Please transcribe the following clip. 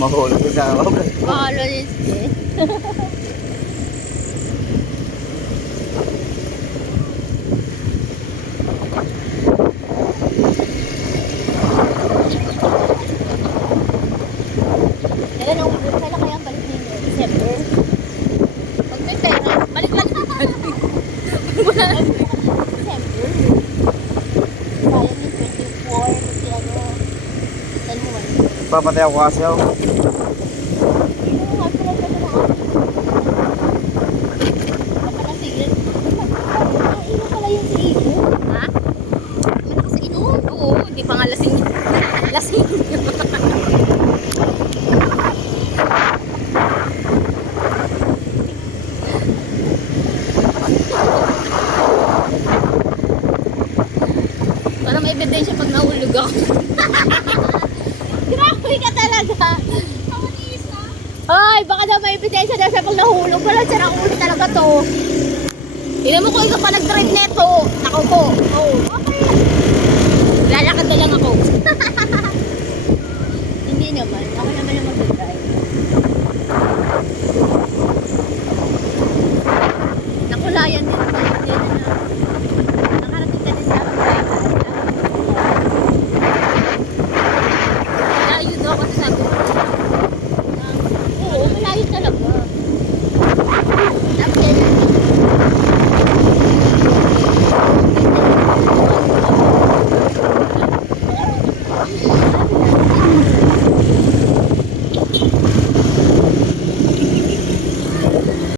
Mahulog sa ako. Bahala din siya. Kailan ang kailan kaya ang balik ninyo? December? Pag may pera, balik lang yung balik. Wala lang December. Sayang yung 24 kasi ano, saan mo ba? Papatay ako kasi ako. Ano nga pala ka na ako? Napanasigil. Ino pala yung si Ino? Ha? Malakas sa Ino? Oo, hindi pa nga lasing. Lasing. Para may ebidensya pag nahulog ako. Grabe ka talaga. Ay, baka daw may ebidensya na sa pag nahulog. Wala, sarang ulo talaga to. Tingnan mo kung ikaw pa nag-drive neto. Ako po. Oh, okay. Lalakad na lang ako.